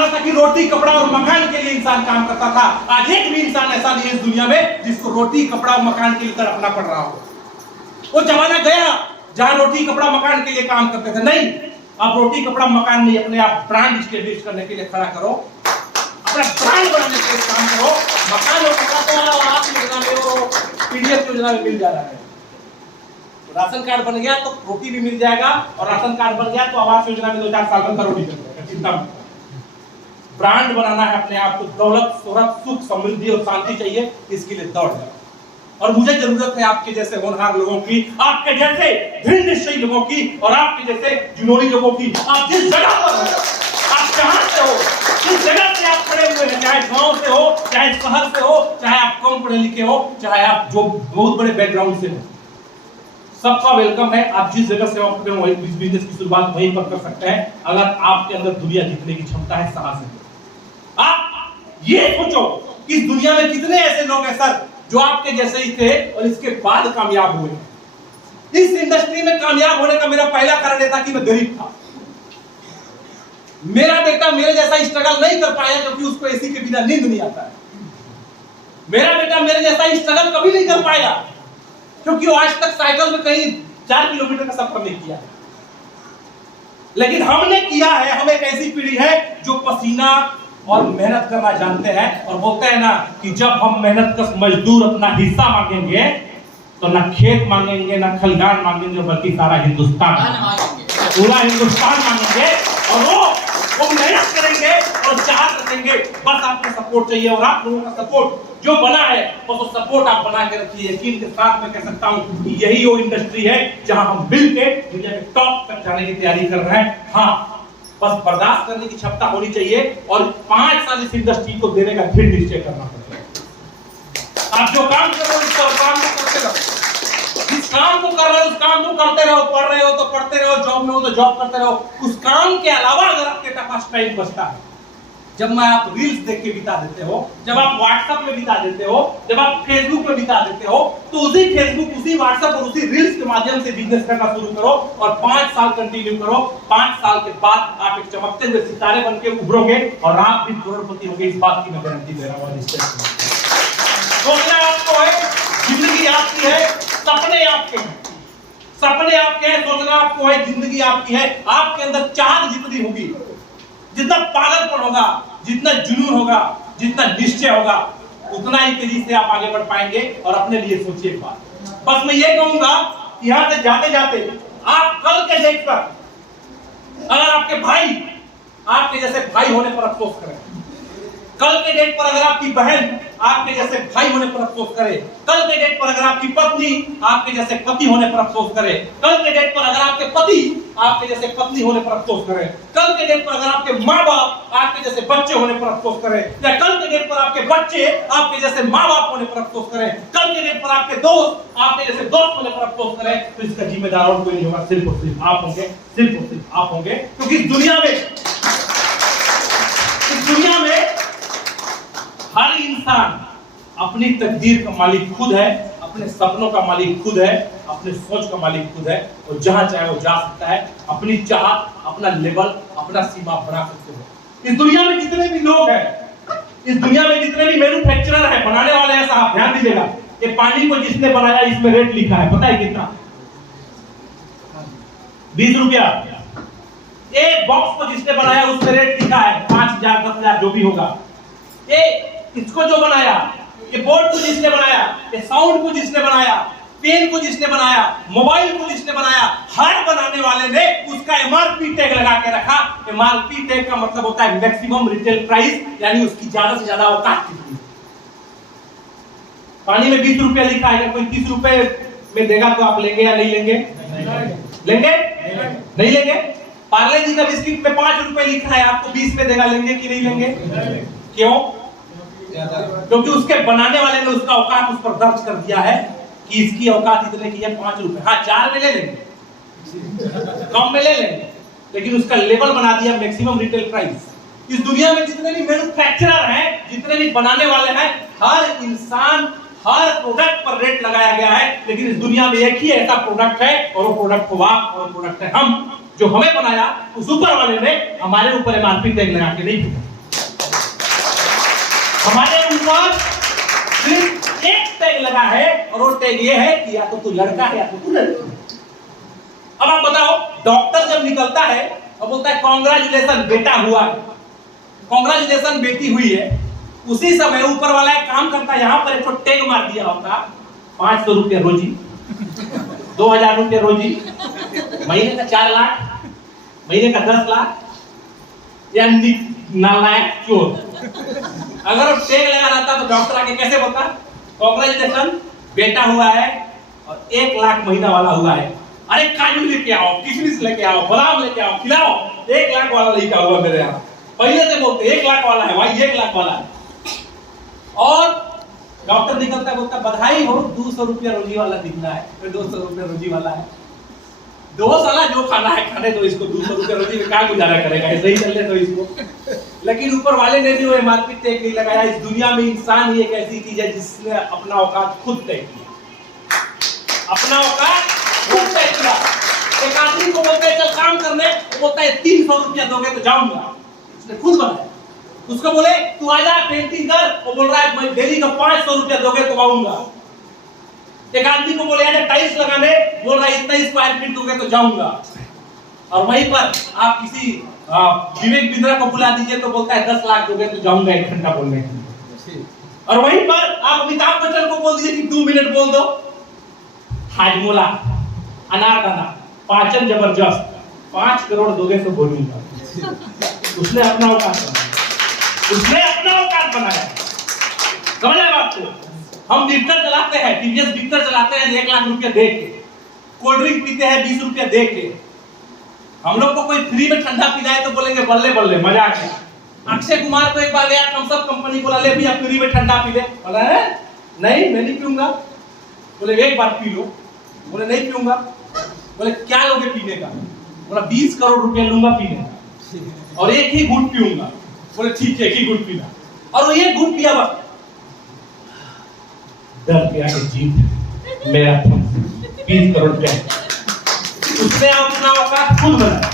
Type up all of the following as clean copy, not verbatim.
जमाना था कि रोटी कपड़ा और मकान के लिए इंसान काम करता था। आज एक भी इंसान ऐसा नहीं है इस दुनिया में जिसको रोटी कपड़ा और मकान के लिए तड़पना पड़ रहा हो। वो जमाना गया जहां रोटी कपड़ा मकान के लिए काम करते थे। नहीं, आप रोटी कपड़ा मकान नहीं, अपने आप ब्रांड स्टैब्लिश करने के लिए खड़ा करो, अपना ब्रांड बनाने के लिए काम करो। मकान और कपड़ा तो आवास योजना में और पीडीएस योजना में मिल जा रहा है। राशन कार्ड बन गया तो रोटी भी मिल जाएगा, और राशन कार्ड बन गया तो आवास योजना में 2-4 साल में रोटी मिल जाएगा। चिंता मत। ब्रांड बनाना है अपने आप को। दौलत, शोहरत, सुख, समृद्धि और शांति चाहिए, इसके लिए दौड़ जाओ। और मुझे जरूरत है आपके जैसे होनहार लोगों की, आपके जैसे दृढ़ निश्चयी लोगों की, और आपके जैसे जुनूनी लोगों की। आप जिस जगह पर हो, आप जहां से हो, जिस जगह से आप पढ़े हुए हैं, चाहे गांव से हो, चाहे शहर से हो, चाहे आप कम पढ़े लिखे हो, चाहे आप जो बहुत बड़े बैकग्राउंड से हो, सबका वेलकम है। आप जिस जगह से आप वही बिजनेस की शुरुआत वहीं पर कर सकते हैं, अगर आपके अंदर दुनिया जीतने की क्षमता है, साहस है। आप ये सोचो कि इस दुनिया में कितने ऐसे लोग हैं सर जो आपके जैसे ही थे और इसके बाद कामयाब हुए। इस इंडस्ट्री में कामयाब होने का मेरा पहला कारण यह था कि मैं गरीब था। मेरा बेटा मेरे जैसा स्ट्रगल नहीं कर पाया क्योंकि उसको एसी के बिना नींद नहीं आता है। मेरा बेटा मेरे जैसा स्ट्रगल कभी नहीं कर पाएगा क्योंकि वो आज तक साइकिल में कहीं 4 किलोमीटर का सफर नहीं किया। लेकिन हमने किया है। हम एक ऐसी पीढ़ी है जो पसीना और मेहनत करना जानते हैं, और बोलते हैं ना कि जब हम मेहनत का मजदूर अपना हिस्सा मांगेंगे तो ना खेत मांगेंगे, ना खलिहान मांगेंगे, बल्कि सारा हिंदुस्तान, पूरा हिंदुस्तान मांगेंगे। और वो मेहनत करेंगे और चाहत रखेंगे। बस आपका सपोर्ट चाहिए, और आप लोगों का सपोर्ट जो बना है वो तो सपोर्ट आप बना के रखिए। यकीन के साथ मैं कह सकता हूं कि यही वो इंडस्ट्री है जहां हम मिलके दुनिया के टॉप तक जाने की तैयारी कर रहे हैं। हाँ, बस बर्दाश्त करने की क्षमता होनी चाहिए, और 5 साल इस इंडस्ट्री को देने का दृढ़ निश्चय करना पड़ेगा। आप जो काम कर रहे हो उस काम को करते रहो, जिस काम को कर रहे हो उस काम को करते रहो। पढ़ रहे हो तो पढ़ते रहो, जॉब में हो तो जॉब करते रहो। उस काम के अलावा अगर आपके पास टाइम बचता है, जब मैं आप रील्स देख के बिता देते हो, जब आप व्हाट्सएप में बिता देते हो, जब आप फेसबुक में बिता देते हो, तो उसी फेसबुक, उसी व्हाट्सएप और उसी रील्स के माध्यम से बिजनेस करना शुरू करो, और 5 साल कंटिन्यू करो। 5 साल के बाद आप एक चमकते हुए सितारे बन के उभरोगे, और आप भी करोड़पति होंगे। इस बात की मैं गारंटी दे रहा हूँ। सोचना आपको है, जिंदगी आपकी है, सपने आपके हैं, सपने आपके हैं। सोचना आपको है, जिंदगी आपकी है। आपके अंदर चाहत जितनी होगी, जितना पागलपन होगा, जितना जुनून होगा, जितना निश्चय होगा, उतना ही तेजी से आप आगे बढ़ पाएंगे। और अपने लिए सोचिए एक बात, बस मैं ये कहूंगा, यहां से जाते जाते आप कल के डेट पर अगर आपके भाई आपके जैसे भाई होने पर अफसोस करें, कल के डेट पर अगर आपकी बहन आपके जैसे भाई होने पर अफसोस करे, कल के डेट पर अगर आपकी पत्नी आपके जैसे पति होने पर अफसोस करे, कल के डेट पर अगर आपके पति आपके जैसे पत्नी होने पर अफसोस करे, कल के डेट पर अगर आपके माँ बाप आपके जैसे बच्चे होने पर अफसोस करे, या कल के डेट पर आपके बच्चे आपके जैसे माँ बाप होने पर अफसोस करे, कल के डेट पर आपके दोस्त आपके जैसे दोस्त होने पर अफसोस करे, तो इसका जिम्मेदार और कोई नहीं होगा, सिर्फ और सिर्फ आप होंगे, सिर्फ और सिर्फ आप होंगे। क्योंकि इस दुनिया में हर इंसान अपनी तकदीर का मालिक खुद है, अपने सपनों का मालिक खुद है, अपने सोच का मालिक खुद है, और जहां चाहे वो जा सकता है। अपनी चाहत, अपना लेवल, अपना सीमा बना सकते हो। इस दुनिया में जितने भी लोग हैं, इस दुनिया में जितने भी मैन्युफैक्चरर हैं, बनाने वाले हैं, साहब ध्यान दीजिएगा, ये पानी को जिसने बनाया इसमें रेट लिखा है, पता है कितना? 20 रुपया। एक बॉक्स को जिसने बनाया उसमें रेट लिखा है 5,000 10,000 जो भी होगा। ये इसको जो बनाया, ये बोर्ड को जिसने बनाया, ये साउंड को जिसने बनाया, पेन को जिसने बनाया, मोबाइल को जिसने बनाया, हर बनाने वाले ने उसका एमआरपी टैग लगा के रखा। एमआरपी टैग का मतलब होता है मैक्सिमम रिटेल प्राइस, यानी उसकी ज्यादा से ज्यादा औकात कितनी। पानी में 20 रुपया लिखा है, अगर कोई 30 रुपए में देगा तो आप लेंगे या नहीं लेंगे? लेंगे? नहीं लेंगे? पार्ले जी का बिस्किट में 5 रुपए लिखा है, आपको 20 में देगा, लेंगे कि नहीं लेंगे? क्यों? क्योंकि उसके बनाने वाले ने उसका औकात उस पर दर्ज कर दिया है कि इसकी औकात इतने की है, 5 रुपए। हाँ, 4 में ले लेंगे, कम में ले लेंगे, लेकिन उसका लेवल बना दिया मैक्सिमम रिटेल प्राइस। इस दुनिया में जितने भी मैन्युफैक्चरर हैं, जितने भी बनाने वाले हैं, हर इंसान, हर प्रोडक्ट पर रेट लगाया गया है। लेकिन इस दुनिया में एक ही ऐसा प्रोडक्ट है, और वो प्रोडक्ट को आप, और प्रोडक्ट है हम। जो हमें बनाया, उस ऊपर वाले ने हमारे ऊपर एमआरपी टैग लगा के नहीं दिया। हमारे ऊपर सिर्फ एक टैग लगा है और वो टैग ये है कि या तो तू लड़का है या तो तू लड़की। अब आप बताओ, डॉक्टर जब निकलता है और बोलता है कांग्रेचुलेशन बेटा हुआ है, कांग्रेचुलेशन बेटी हुई है, उसी समय ऊपर वाला एक काम करता है, यहां पर एक टैग मार दिया होता 500 रुपया रोजी, 2000 रुपया रोजी, महीने का 4 लाख, महीने का 10 लाख, या नालायक चोर। अगर टैग लगा रहता तो डॉक्टर आके कैसे बोलता कांग्रेचुलेशन बेटा हुआ है और 1 लाख महीना वाला हुआ है। अरे काजू लेके आओ, किशमिश लेके आओ, बादाम लेके आओ, खिलाओ, 1 लाख वाला लड़का हुआ मेरे यहाँ। पहले से बोलते 1 लाख वाला है भाई, 1 लाख वाला है। और डॉक्टर निकलता बोलता बधाई हो, 200 रुपया रोजी वाला दिखना है, फिर 200 रुपया रोजी वाला है। 2 साला जो खाना है खाने तो इसको 200 रुपया रोजी में क्या गुजारा करेगा, ऐसे ही चल ले तो इसको। लेकिन ऊपर वाले ने भी वो एमआरपी टैग नहीं लगाया। इस दुनिया में इंसान ही एक ऐसी चीज है जिसने अपना औकात खुद तय किया, अपना औकात खुद तय किया। एक आदमी को बोलते हैं चल काम करने, वो बोलता है 300 रुपया दोगे तो जाऊंगा, उसने खुद बनाया। उसको बोले तू आजा पेंटिंग कर, वो बोल रहा है मैं डेली का 500 रुपया दोगे तो आऊंगा। एक आदमी को बोले आजा टाइल्स लगाने, बोल रहा है इतना स्क्वायर फीट दोगे तो जाऊंगा। और वहीं पर आप किसी विवेक बिंद्रा को बुला दीजिए तो बोलता है 10 लाख दोगे तो जाऊंगा 1 घंटा बोलने के लिए। और वहीं पर आप अमिताभ बच्चन को बोल दीजिए कि 2 मिनट बोल दो, हाजमोला, अनारदाना, पाचन जबरदस्त, 5 करोड़ दोगे तो बोलूंगा। उसने अपना औकात बनाया, उसने अपना औकात बनाया। समझ आए बात को? हम डिक्टर चलाते हैं, टीवीएस डिक्टर चलाते हैं 1 लाख रुपया दे के, कोल्ड ड्रिंक पीते हैं 20 रुपया दे के। हम लोग को कोई फ्री में ठंडा पिलाए तो बोलेंगे बल्ले बल्ले, मजाक है। अक्षय कुमार को एक बार गया थम्स अप कंपनी बोला ले भैया फ्री में ठंडा पी ले, बोला है नहीं मैं नहीं पीऊंगा। बोले एक बार पी लो, बोले नहीं पीऊंगा। बोले क्या लोगे पीने का? बोला 20 करोड़ रुपया लूंगा पीने का और एक ही घूंट पीऊंगा। बोले ठीक है, एक ही घूंट पीना। और वो एक घूंट पिया बस, डर गया कि जीत मेरा 20 करोड़ रुपया। उसने अपना औकात खुद बनाया,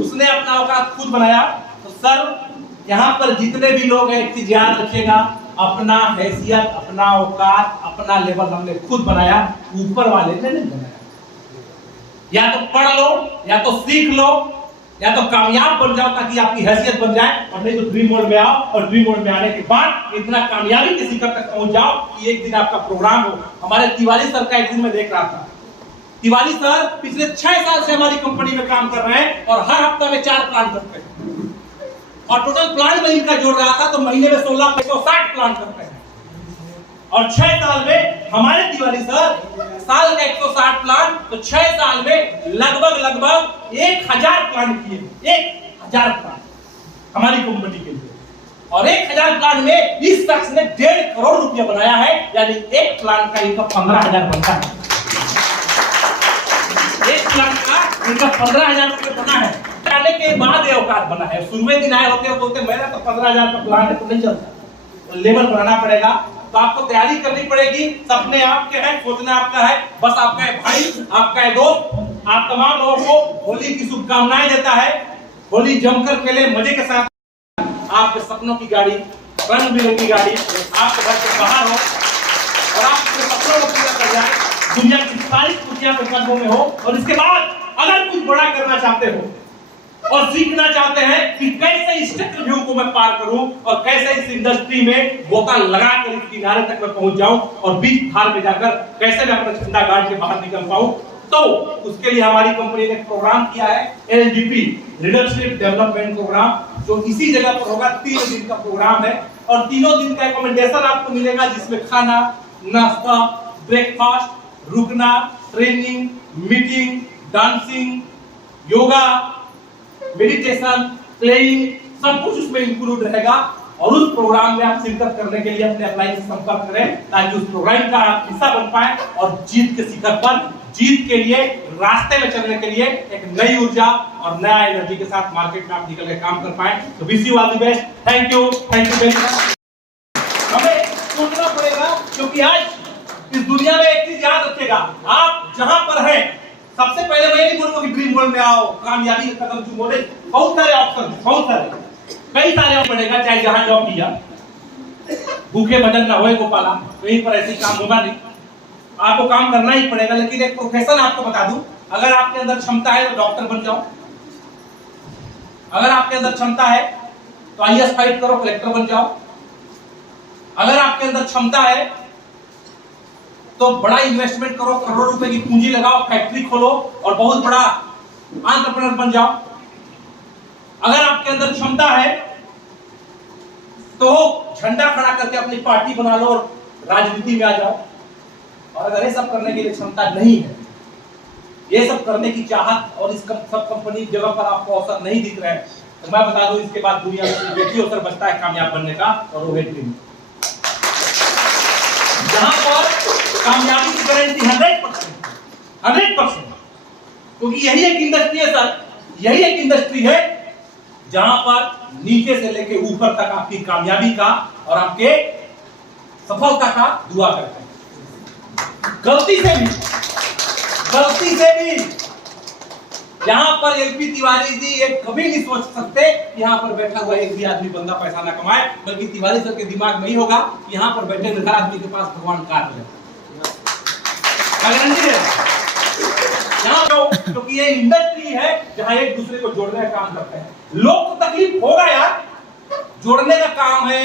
उसने अपना औकात खुद बनाया। तो सर यहाँ पर जितने भी लोग हैं एक चीज याद रखिएगा, अपना हैसियत, अपना औकात, अपना लेवल हमने खुद बनाया, ऊपर वाले ने नहीं बनाया। या तो पढ़ लो, या तो सीख लो, या तो कामयाब बन जाओ ताकि आपकी हैसियत बन जाए, और नहीं तो ड्रीम वर्ल्ड में आओ और ड्रीम वर्ल्ड में आने के बाद इतना कामयाबी के शिखर तक पहुंच जाओ कि एक दिन आपका प्रोग्राम हो। हमारे तिवारी सर का एक दिन मैं देख रहा था, तिवारी सर पिछले 6 साल से हमारी कंपनी में काम कर रहे हैं और हर हफ्ते में 4 प्लान करते हैं और टोटल प्लान में इनका जोड़ रहा था तो महीने में 16,160 प्लान करते हैं। और 6 साल में हमारे तिवारी सर साल का 160 प्लान, तो 6 साल में लगभग 1000 प्लान किए, 1000 प्लान हमारी कंपनी के लिए। और 1000 प्लान में इस शख्स ने 1.5 करोड़ रुपया बनाया है, यानी एक प्लान का इनका 15,000 बनता है। एक प्लान का इनका 15,000 रुपया बना है। आने के बाद ये औकात बना है। शुरुआती दिन आए होते हैं बोलते मेरा तो 15,000 का प्लान है तो नहीं चलता, तो लेवल बनाना पड़ेगा। तो आपको तैयारी करनी पड़ेगी, सपने आपके हैं, सोचना आपका है, बस आपका है भाई, आपका है दोस्त। आप तमाम लोगों को होली की शुभकामनाएं देता है। होली जमकर खेले, मजे के साथ। आपके सपनों की गाड़ी, रंग बिरंगी गाड़ी आपके घर से बाहर हो और आप अपने सपनों को पूरा कर जाए, दुनिया की सारी खुशियां आपके कदमों में हो। और इसके बाद अगर कुछ बड़ा करना चाहते हो और सीखना चाहते हैं कि कैसे इस चक्रव्यूह को मैं पार करूं और कैसे इस इंडस्ट्री में गोता लगाकर इस किनारे तक मैं पहुंच जाऊं और बीच धार में जाकर कैसे मैं अपना झंडा गाड़ के बाहर निकल पाऊं, तो उसके लिए हमारी कंपनी ने एक प्रोग्राम किया है, LDP लीडरशिप डेवलपमेंट प्रोग्राम, जो इसी जगह पर होगा। 3 दिन का प्रोग्राम है और तीनों दिन का अकोमोडेशन आपको मिलेगा, जिसमें खाना, नाश्ता, ब्रेकफास्ट, रुकना, training, meeting, dancing, yoga, meditation, playing, सब कुछ उसमें इंक्लूड रहेगा। और उस प्रोग्राम में आप शिरकत करने के लिए अपने अपलाइन से संपर्क करें ताकि उस प्रोग्राम का आप हिस्सा बन पाए और जीत के शिखर पर, जीत के लिए रास्ते में चलने के लिए एक नई ऊर्जा और नया एनर्जी के साथ मार्केट में आप निकल के काम कर पाए। तो wish you all the best. Thank you very much. हमें सोचना पड़ेगा क्योंकि आज इस दुनिया में एक चीज याद रखिएगा, आप जहां पर हैं, सबसे पहले मैं नहीं बोलूंगा कि ड्रीम वर्ल्ड में आओ, कामयाबी का कदम चूमो, बहुत सारे ऑप्शन, बहुत सारे, कई सारे पड़ेगा, चाहे जहां जॉब किया, भूखे भजन ना होए गोपाला, कहीं पर ऐसी काम होगा नहीं, आपको काम करना ही पड़ेगा। लेकिन एक प्रोफेशन आपको बता दूं, अगर आपके अंदर क्षमता है तो डॉक्टर बन जाओ, अगर आपके अंदर क्षमता है तो आईएएस फाइट करो, कलेक्टर बन जाओ, अगर आपके अंदर क्षमता है तो बड़ा इन्वेस्टमेंट करो, करोड़ों रुपए की पूंजी लगाओ, फैक्ट्री खोलो और बहुत बड़ा एंटरप्रेन्योर बन जाओ। अगर आपके अंदर क्षमता है तो झंडा खड़ा करके अपनी पार्टी बना लो और राजनीति में आ जाओ। और अगर ये सब करने के लिए क्षमता नहीं है, ये सब करने की चाहत और इस सब कंपनी जगह पर आपको अवसर नहीं दिख रहा है, तो मैं बता दूं इसके बाद दुनिया में सिर्फ एक ही अवसर बचता है कामयाब बनने का, और वो है ड्रीम। जहां पर कामयाबी की गारंटी 100%, क्योंकि यही एक इंडस्ट्री है सर, यही एक इंडस्ट्री है जहां पर नीचे से लेके ऊपर तक आपकी कामयाबी का और आपके सफलता का दुआ करते हैं। गलती से भी यहां पर एलपी तिवारी जी एक कभी नहीं सोच सकते कि यहां पर बैठा हुआ एक भी आदमी बंदा पैसा ना कमाए, बल्कि तिवारी सर के दिमाग में ही होगा कि यहां पर बैठे हर आदमी के पास भगवान काट ले। क्योंकि ये इंडस्ट्री है जहां एक दूसरे को जोड़ने का काम करते हैं। लोग को तकलीफ होगा यार, जोड़ने का काम है,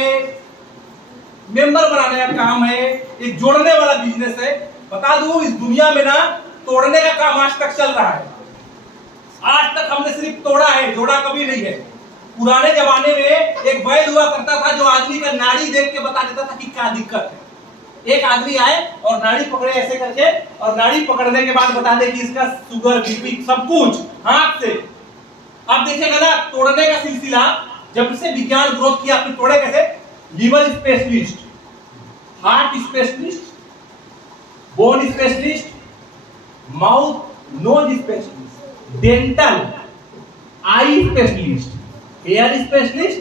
मेंबर बनाने का काम है, एक जोड़ने वाला बिजनेस है। बता दूं इस दुनिया में ना तोड़ने का काम आज तक चल रहा है। आज तक हमने सिर्फ तोड़ा है, जोड़ा कभी नहीं है। पुराने जमाने में एक वैद्य हुआ करता था जो आदमी का नाड़ी देख के बता देता था कि क्या दिक्कत है। एक आदमी आए और नाड़ी पकड़े ऐसे करके, और नाड़ी पकड़ने के बाद बता दे कि इसका शुगर बीपी सब कुछ हाथ से। अब देखिएगा ना तोड़ने का सिलसिला जब से विज्ञान ग्रोथ किया, आपने तोड़े कैसे? Liver specialist, heart specialist, bone specialist, mouth nose specialist, dental, eye specialist, hair specialist,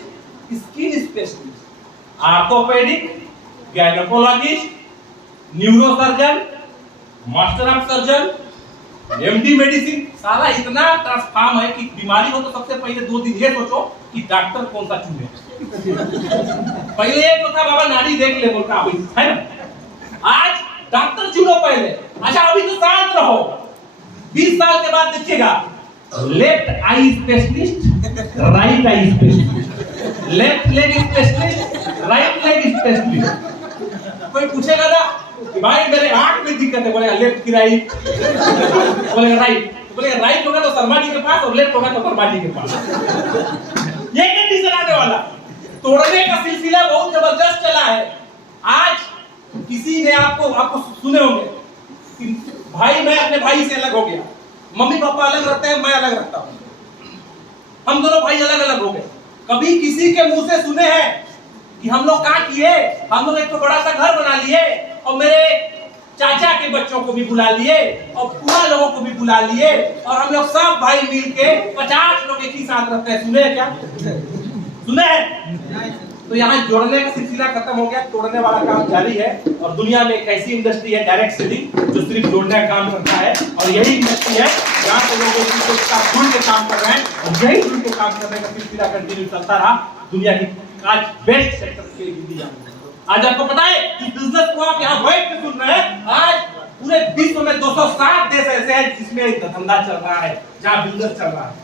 skin specialist, orthopaedic, gynaecologist, neurosurgeon, master of surgeon, MD medicine. साला इतना ट्रांसफॉर्म है कि बीमारी हो तो सबसे पहले 2 दिन ये सोचो कि डॉक्टर कौन सा चुने। पहले एक तो था बाबा नाड़ी देख ले बोलता है ना, आज डॉक्टर चुनो पहले। अच्छा अभी तो शांत रहो, 20 साल के बाद देखिएगा left eye specialist, right eye specialist, left leg specialist, right leg specialist. कोई पूछेगा ना कि भाई मेरे आंख में दिक्कत है, बोलेगा लेफ्ट की राइट, बोलेगा राइट, बोलेगा राइट होगा तो शर्मा जी के पास और लेफ्ट होगा तो शर्मा जी के पास। ये कंडीशन आने वाला। तोड़ने का सिलसिला बहुत जबरदस्त चला है। आज किसी ने आपको सुने होंगे कि भाई मैं अपने भाई से अलग हो गया, मम्मी पापा अलग रहते हैं, मैं अलग रहता हूं, हम दोनों भाई अलग अलग हो गए। कभी किसी के मुंह से सुने हैं कि हम लोग क्या किए? हम लोग एक तो बड़ा सा घर बना लिए और मेरे चाचा के बच्चों को भी बुला लिए और पूरा लोगों को भी बुला लिए और हम लोग सब भाई मिलके 50 लोग एक ही साथ रहते हैं। सुने हैं क्या? सुने हैं? तो यहाँ जोड़ने का सिलसिला खत्म हो गया, तोड़ने वाला काम जारी है। और दुनिया में एक ऐसी इंडस्ट्री है डायरेक्ट सेलिंग जो सिर्फ जोड़ने का काम करता है, और यही इंडस्ट्री है जहाँ पे लोग जुड़ के काम कर रहे हैं, और यही जुड़ के काम करने का सिलसिला कंटिन्यू चलता रहा। दुनिया की आज बेस्ट सेक्टर के लिए दी जाती है। आज आपको पता है कि बिजनेस को आप यहाँ बैठ के सुन रहे हैं, आज पूरे विश्व में 207 देश ऐसे हैं जिसमें धंधा चल रहा है, जहाँ बिजनेस चल रहा है।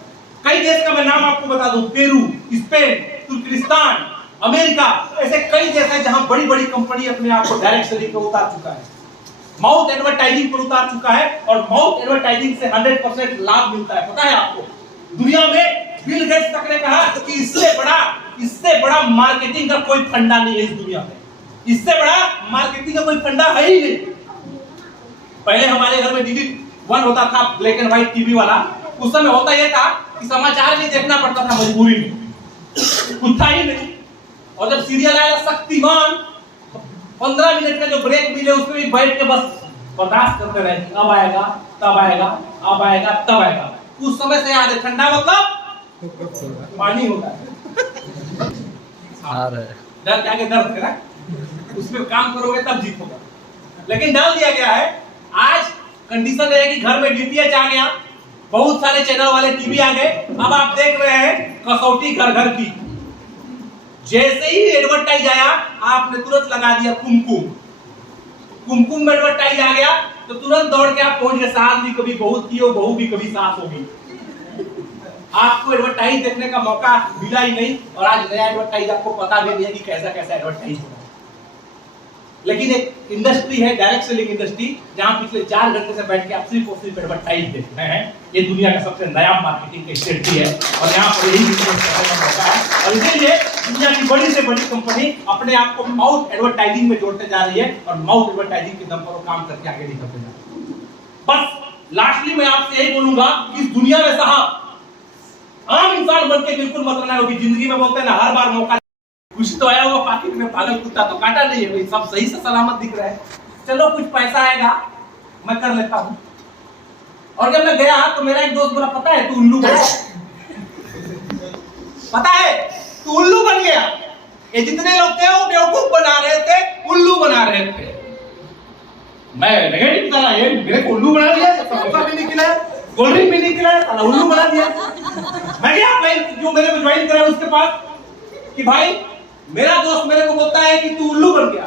कई देश का मैं नाम आपको बता दूं, पेरू, स्पेन, तुर्कमेनिस्तान, अमेरिका, ऐसे कई देश हैं जहां बड़ी बड़ी कंपनी अपने आप को डायरेक्ट सेलिंग पर उतार चुका है, माउथ एडवर्टाइजिंग पर उतार चुका है, और माउथ एडवर्टाइजिंग से 100% लाभ मिलता है। पता है आपको, दुनिया में बिल गेट्स तक ने कहा कि इससे बड़ा मार्केटिंग का कोई फंडा नहीं है इस दुनिया में, इससे बड़ा मार्केटिंग का कोई फंडा है ही नहीं। पहले हमारे घर में डीडी 1 होता था, ब्लैक एंड व्हाइट टीवी वाला। उस समय होता यह था कि समाचार भी देखना पड़ता था मजबूरी में, कुछ था ही नहीं। और जब सीरियल आया शक्तिमान, 15 मिनट का जो ब्रेक मिले उसमें भी बैठ के बस बर्दाश्त करते रहे, अब आएगा तब आएगा, अब आएगा तब आएगा। उस समय से याद है, ठंडा मतलब पानी होता है, डर के आगे दर्द है ना, उसमें काम करोगे तब जीतोगे। लेकिन डाल दिया गया है, आज कंडीशन है कि घर में डीटीएच आ गया, बहुत सारे चैनल वाले टीवी आ गए। अब आप देख रहे हैं कसौटी घर घर की, जैसे ही एडवर्टाइज आया आपने तुरंत लगा दिया कुमकुम, कुमकुम में एडवर्टाइज आ गया तो तुरंत दौड़ के आप पहुंच गए, सास भी कभी बहू थी और बहू भी कभी सास होगी। आपको एडवर्टाइज देखने का मौका मिला ही नहीं, और आज नया एडवर्टाइज आपको पता भी नहीं है कि कैसा कैसा एडवर्टाइज होगा। लेकिन एक इंडस्ट्री है, डायरेक्ट सेलिंग इंडस्ट्री, जहां पिछले 4 घंटे से बैठ के आप सिर्फ और सिर्फ एडवर्टाइज देख रहे हैं। ये दुनिया का सबसे नया मार्केटिंग की स्ट्रेटजी है, और यहाँ पर यही बिजनेस करने का मौका है। और इसीलिए दुनिया की बड़ी से बड़ी कंपनी अपने आप को माउथ एडवर्टाइजिंग में जोड़ते जा रही है, और माउथ एडवर्टाइजिंग के दम पर वो काम करके आगे निकलते जा रही है। बस लास्टली मैं आपसे यही बोलूंगा कि इस दुनिया में साहब आम इंसान बन के बिल्कुल मत रहना, क्योंकि जिंदगी में बोलते हैं ना, हर बार मौका कुछ तो आया हुआ पाकिट में, पागल कुत्ता तो काटा नहीं है भाई, सब सही से सलामत दिख रहा है। चलो कुछ पैसा आएगा मैं कर लेता हूं। और जब मैं गया तो मेरा एक दोस्त बोला, पता है तू उल्लू बन गया, पता है तू उल्लू बन गया। ये जितने लोग थे वो बेवकूफ बना रहे थे, उल्लू बना रहे थे। मैं नेगेटिव चला, ये मेरे को उल्लू बना दिया, समोसा भी नहीं खिलाया, कोल्ड ड्रिंक भी नहीं खिलाया, साला उल्लू बना दिया। मैं गया जो मेरे को ज्वाइन करा उसके पास कि भाई मेरा दोस्त मेरे को बोलता है कि तू उल्लू बन गया।